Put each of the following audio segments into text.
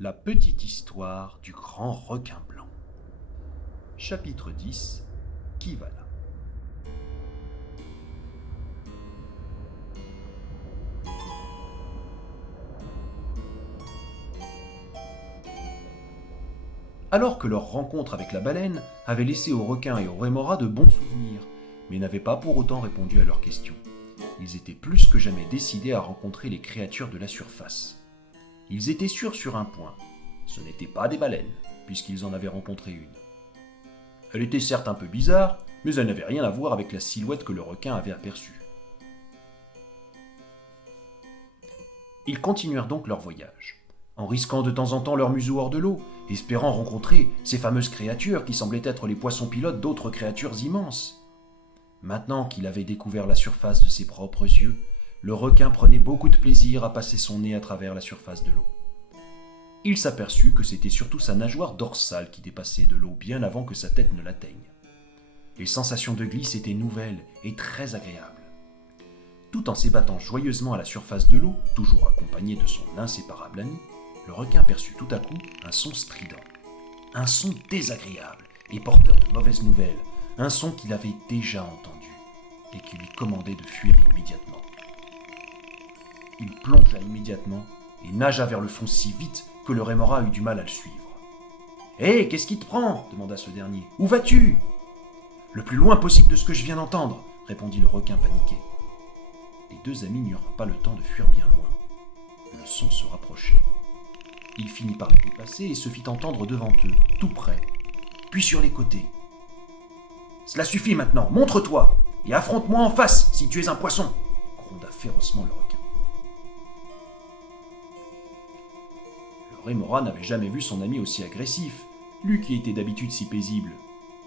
La petite histoire du grand requin blanc. Chapitre 10. Qui va là? Alors que leur rencontre avec la baleine avait laissé aux requins et aux rémoras de bons souvenirs, mais n'avait pas pour autant répondu à leurs questions. Ils étaient plus que jamais décidés à rencontrer les créatures de la surface. Ils étaient sûrs sur un point, ce n'étaient pas des baleines, puisqu'ils en avaient rencontré une. Elle était certes un peu bizarre, mais elle n'avait rien à voir avec la silhouette que le requin avait aperçue. Ils continuèrent donc leur voyage, en risquant de temps en temps leur museau hors de l'eau, espérant rencontrer ces fameuses créatures qui semblaient être les poissons pilotes d'autres créatures immenses. Maintenant qu'il avait découvert la surface de ses propres yeux, le requin prenait beaucoup de plaisir à passer son nez à travers la surface de l'eau. Il s'aperçut que c'était surtout sa nageoire dorsale qui dépassait de l'eau bien avant que sa tête ne l'atteigne. Les sensations de glisse étaient nouvelles et très agréables. Tout en s'ébattant joyeusement à la surface de l'eau, toujours accompagné de son inséparable ami, le requin perçut tout à coup un son strident. Un son désagréable et porteur de mauvaises nouvelles, un son qu'il avait déjà entendu et qui lui commandait de fuir immédiatement. Il plongea immédiatement et nagea vers le fond si vite que le rémora eut du mal à le suivre. « Hé, qu'est-ce qui te prend » demanda ce dernier. « Où vas-tu » ?»« Le plus loin possible de ce que je viens d'entendre » répondit le requin paniqué. Les deux amis n'eurent pas le temps de fuir bien loin. Le son se rapprochait. Il finit par les dépasser et se fit entendre devant eux, tout près, puis sur les côtés. « Cela suffit maintenant, montre-toi et affronte-moi en face si tu es un poisson » gronda férocement le requin. Le rémora n'avait jamais vu son ami aussi agressif, lui qui était d'habitude si paisible.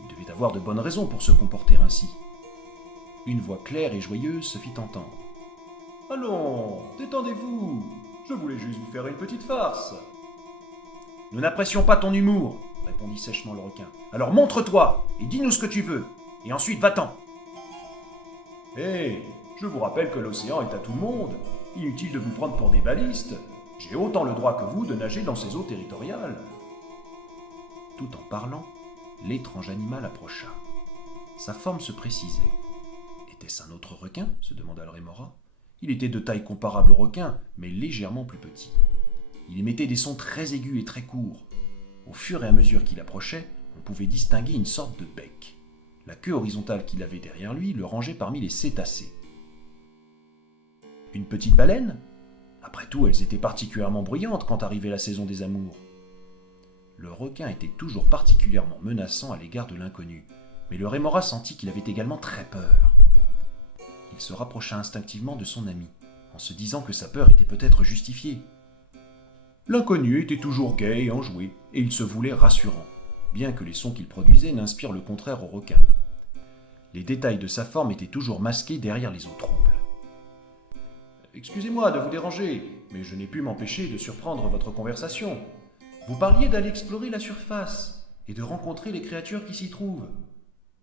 Il devait avoir de bonnes raisons pour se comporter ainsi. Une voix claire et joyeuse se fit entendre. « Allons, détendez-vous, je voulais juste vous faire une petite farce. »« Nous n'apprécions pas ton humour, » répondit sèchement le requin. « Alors montre-toi et dis-nous ce que tu veux, et ensuite va-t'en. »« Hé, je vous rappelle que l'océan est à tout le monde, inutile de vous prendre pour des balistes. J'ai autant le droit que vous de nager dans ces eaux territoriales. » Tout en parlant, l'étrange animal approcha. Sa forme se précisait. Était-ce un autre requin se demanda le rémora. Il était de taille comparable au requin, mais légèrement plus petit. Il émettait des sons très aigus et très courts. Au fur et à mesure qu'il approchait, on pouvait distinguer une sorte de bec. La queue horizontale qu'il avait derrière lui le rangeait parmi les cétacés. Une petite baleine ? Après tout, elles étaient particulièrement bruyantes quand arrivait la saison des amours. Le requin était toujours particulièrement menaçant à l'égard de l'inconnu, mais le rémora sentit qu'il avait également très peur. Il se rapprocha instinctivement de son ami, en se disant que sa peur était peut-être justifiée. L'inconnu était toujours gai et enjoué, et il se voulait rassurant, bien que les sons qu'il produisait n'inspirent le contraire au requin. Les détails de sa forme étaient toujours masqués derrière les eaux troubles. « Excusez-moi de vous déranger, mais je n'ai pu m'empêcher de surprendre votre conversation. Vous parliez d'aller explorer la surface et de rencontrer les créatures qui s'y trouvent.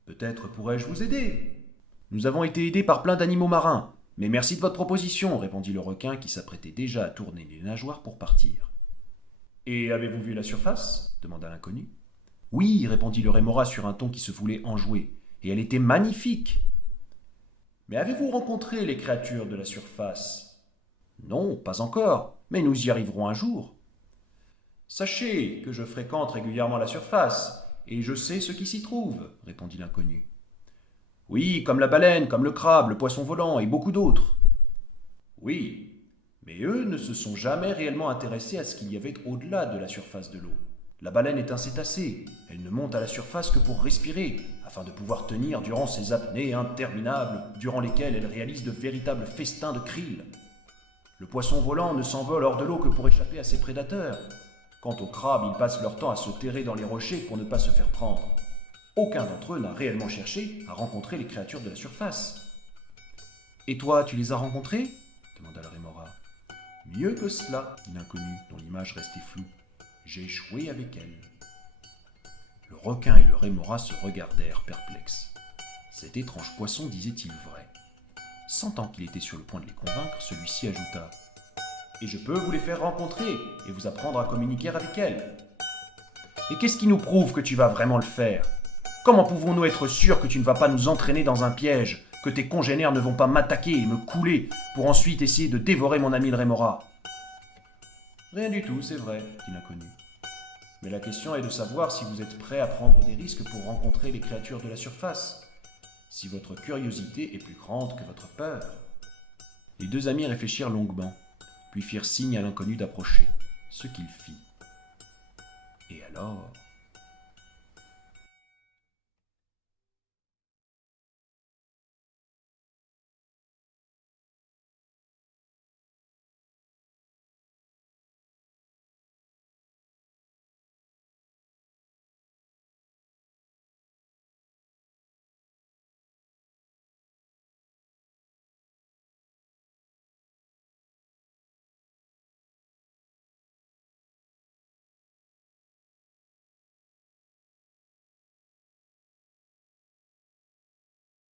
Peut-être pourrais-je vous aider ? » « Nous avons été aidés par plein d'animaux marins, mais merci de votre proposition, » répondit le requin qui s'apprêtait déjà à tourner les nageoires pour partir. « Et avez-vous vu la surface » demanda l'inconnu. « Oui, » répondit le rémora sur un ton qui se voulait enjouer, « et elle était magnifique. »« Mais avez-vous rencontré les créatures de la surface ?»« Non, pas encore, mais nous y arriverons un jour. »« Sachez que je fréquente régulièrement la surface, et je sais ce qui s'y trouve, » répondit l'inconnu. « Oui, comme la baleine, comme le crabe, le poisson volant et beaucoup d'autres. »« Oui, mais eux ne se sont jamais réellement intéressés à ce qu'il y avait au-delà de la surface de l'eau. La baleine est un cétacé, elle ne monte à la surface que pour respirer, afin de pouvoir tenir durant ces apnées interminables, durant lesquelles elle réalise de véritables festins de krill. Le poisson volant ne s'envole hors de l'eau que pour échapper à ses prédateurs. Quant aux crabes, ils passent leur temps à se terrer dans les rochers pour ne pas se faire prendre. Aucun d'entre eux n'a réellement cherché à rencontrer les créatures de la surface. »« Et toi, tu les as rencontrés ?» demanda le rémora. « Mieux que cela, dit l'inconnu, dont l'image restait floue. J'ai joué avec elles. » Le requin et le rémora se regardèrent perplexes. Cet étrange poisson disait-il vrai ? Sentant qu'il était sur le point de les convaincre, celui-ci ajouta et je peux vous les faire rencontrer et vous apprendre à communiquer avec elles. Et qu'est-ce qui nous prouve que tu vas vraiment le faire? Comment pouvons-nous être sûrs que tu ne vas pas nous entraîner dans un piège, que tes congénères ne vont pas m'attaquer et me couler pour ensuite essayer de dévorer mon ami le Rémora? Rien du tout, c'est vrai, dit l'inconnu. Mais la question est de savoir si vous êtes prêt à prendre des risques pour rencontrer les créatures de la surface, si votre curiosité est plus grande que votre peur. Les deux amis réfléchirent longuement, puis firent signe à l'inconnu d'approcher, ce qu'il fit. Et alors